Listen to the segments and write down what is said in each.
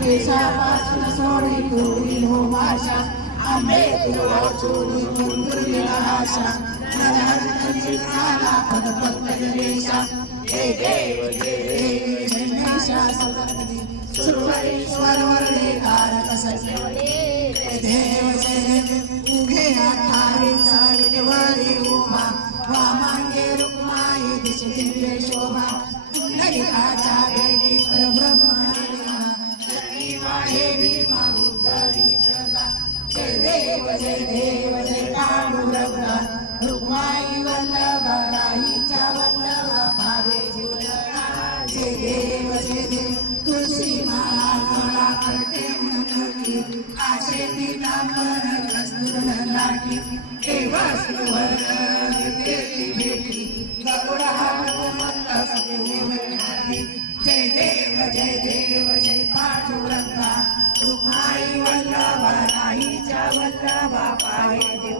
पेशापासून सोडी होईल हो भाषा आंबे तुला चोरी गुंतुरलेला आशा नरहरिला पद पंकज रेषा हे देव देव जय गणेशा सगळी सुरवरेश्वर कारक सजवले देव जय उघे आठारे उमा वामांगे रुक्माई दिश दिव्य शोभा पुंडलिकाच्या वेदी माई वल्लभ राईच्या वल्लभ भावे जुलका देव जे देव तुझी माला करते उन्नती आशे पितांबर कस्तुर लाटी हे वस्तुवर देवी भेटी गरुडा हनुमंत सदेव जय देव जय देव जय पांडुरंगा रुक्माई वल्लभ राईच्या वल्लभ पावे जीवलगा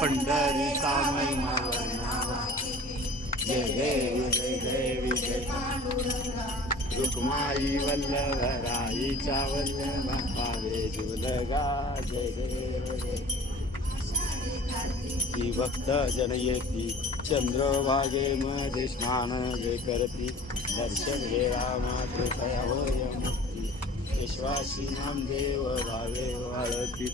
पंढरीचा महिमा वर्णावा जय देव जय देव जय रुक्माई वल्लभ राईचा वल्लभ पावे जुलगा जय देव जय ती भक्त जन येती चंद्रभागे मध्ये स्नान जे करती दर्शन हे रामा कृपया तयावय मुक्ती विश्वासी नामदेव भावे वाळती